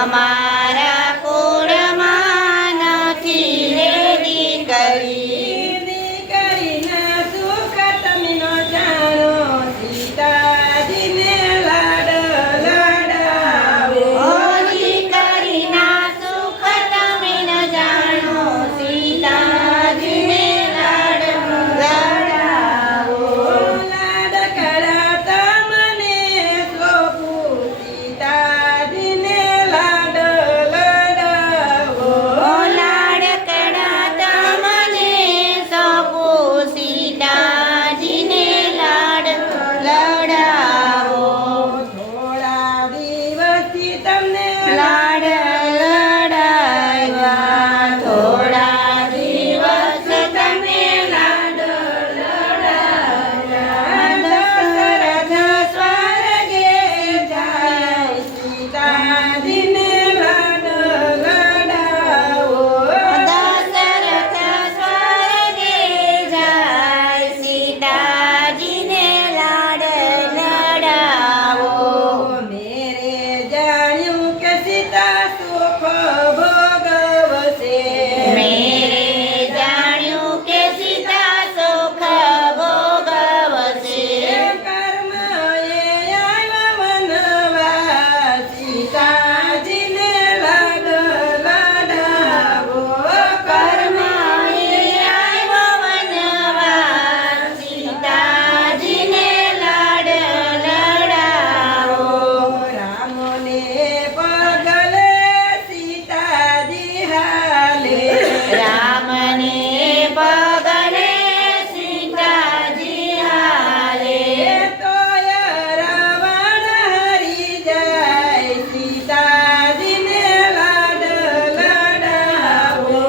અમારા કુળમાં નથી રે દીકરી. દીકરીના સુખ તમે ન જાણો, સીતાજીને લાડ લડાવો. ઓ દીકરીના સુખ તમે ન જાણો, સીતાજીને લાડ લડાવો. લાડ કરાતા મને સોંપું, સીતાજીને લાડ લડાવો. ઓ લાડકડા તમને સોંપું, સીતાજીને લાડ લડાવો. થોડા દિવસથી તમને લાડ લડાવ્યા, થોડા દિવસ તમે લાડ લડાવ્યા. દશરથ સ્વર્ગે જાય, સીતાજીને લાડ લડાવો. દશરથ સ્વર્ગે જાય, સીતાજીને લાડ લડાવો. મેરે જાણ્યું કે સીતા સુખ ભોગવશે. મેરે જાણ્યું કે સીતા સુખ ભોગવશે. કર્મ એ આવ્યા વનવાસ, સીતાજીને લાડ લડાવો. કર્મ એ આવ્યો વનવાસ, સીતાજીને લાડ લડાવો. રામને પગલે સીતાજી હાલે. રામને પગલે સીતાજી હાલે. તોય રાવણ હરી જાય, સીતાજીને લાડ લડાવો.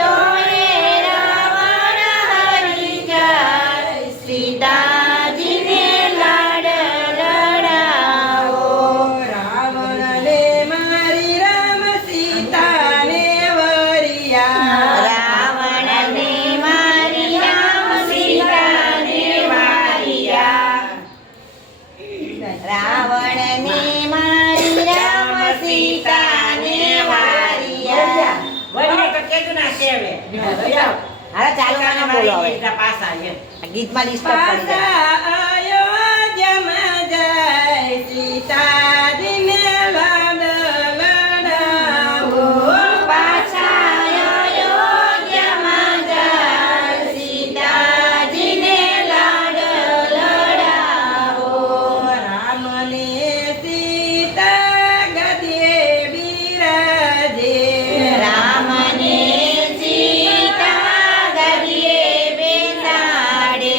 તોય રાવણ હરી જાય, સીતાજીને લાડ લડાવો. રાવણને મારી રામ સીતાને વરિયા. રાવણને મારી રામ સીતાને વાર્યા. રાવણને મારી રામ સીતાને વાર્યા. હાલો ચાલો મને બોલો હવે. આ ગીતમાં ડિસ્ટર્બ કરી દે. પાછા અયોધ્યામાં જાય, સીતાજીને લાડ લડાવો. પાછા અયોધ્યામાં જાય, સીતાજીને લાડ લડાવો. રામને સીતા ગદે બિરાજે. રામને સીતા ગદીએ બેસાડે.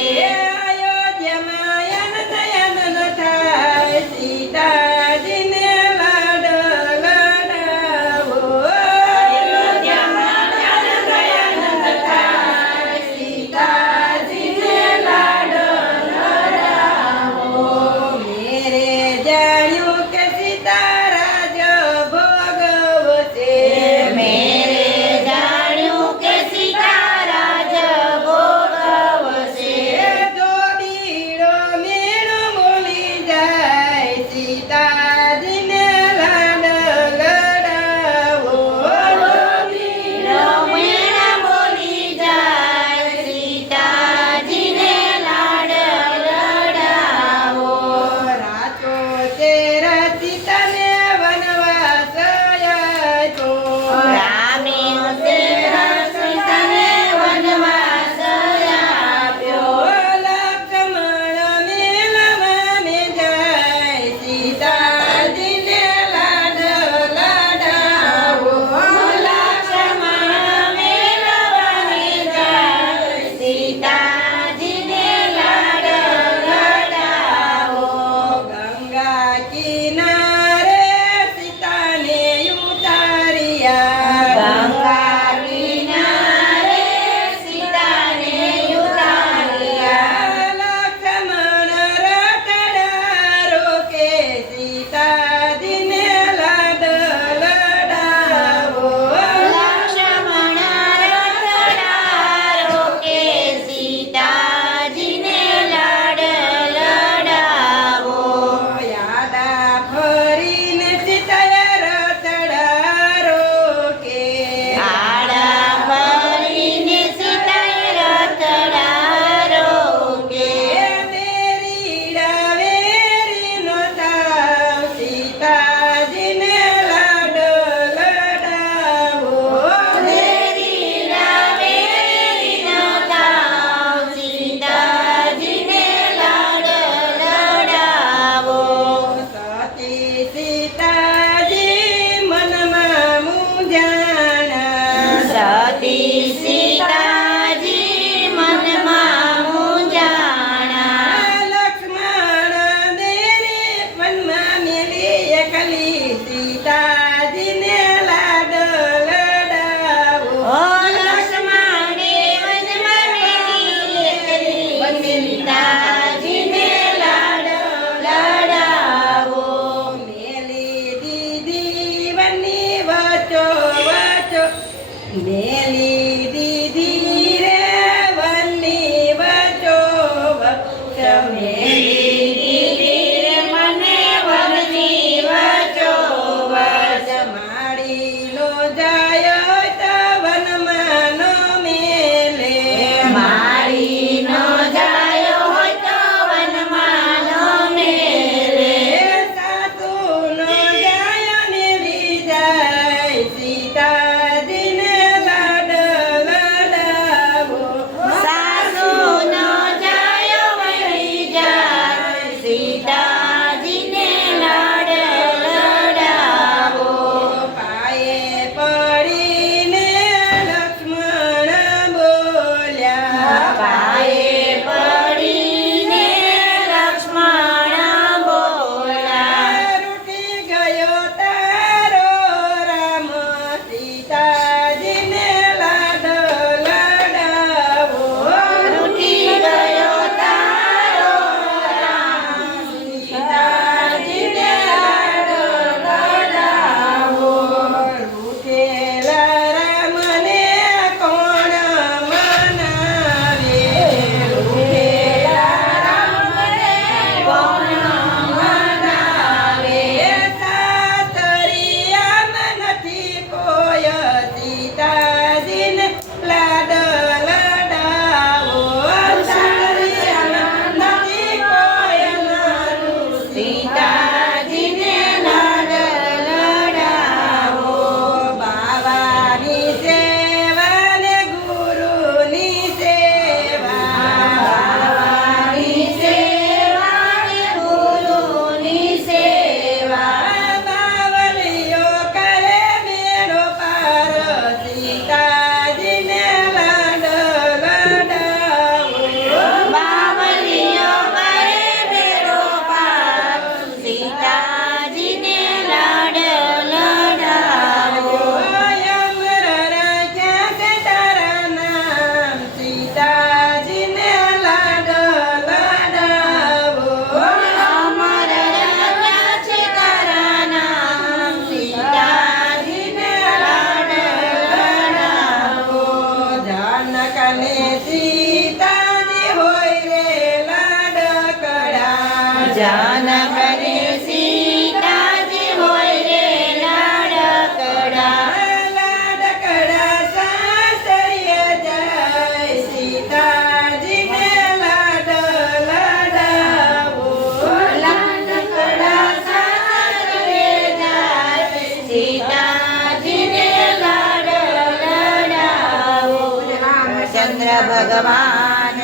અયોધ્યામાં યન થયન ન થાય, સીતાજીને મેલી દીધી રે વનની વચોવચ મેલી દીધી રે મને વનની વચોવચ માડીનો જાય તો વનમાં નો મેલે મારીનો જાયો હોય તો વનમાં નો મેલે સાસુનો જાય મેલી જાય સીતાજીને લાડ લડાવો સાસુનો જાયો વળી જાય સીતાજીને લાડ લડાવો પાયે પડીને લક્ષ્મણ બોલ્યા પાયે પડીને લક્ષ્મણ બોલ્યા રૂઠી ગયો તારો રામ સીતાજીને લાડ લડાવો રૂઠી ગયો તારો રામ સીતાજીને લાડ લડાવો રૂઠેલા રામને કોણ મનાવે રૂઠેલા રામને કોણ મનાવે સાતરિયામાં નથી કોઈ સીતાજીને લાડ લડાવો સાતરિયામાં નથી કોઈ મારું સીતાજીને લાડ લડાવો બાવાની સેવા ને ગુરુની સેવા બાવાની સેવા ને ગુરુની સેવા બાવલીઓ કરે મેળો પાર સીતાજીને લાડ લડાવો બાવલીઓ કરે બેડો પાર સીતાજીને લાડ લડાવો યમરા ક્યાં છે તારા નામ સીતાજીને લાડ લડાવો અમર રાજા છે તારા નામ સીતાજીને લાડ લડાવો જાનકને સીતાજી હોય રે લાડકડા જાનકને સીતાજી હોય રે લાડકડા લાડકડા સાસરીએ જાય સીતાજીને લાડ લડાવો લાડકડા સાસરે જાય સીતાજીને લાડ લડાવો રામચંદ્ર ભગવાન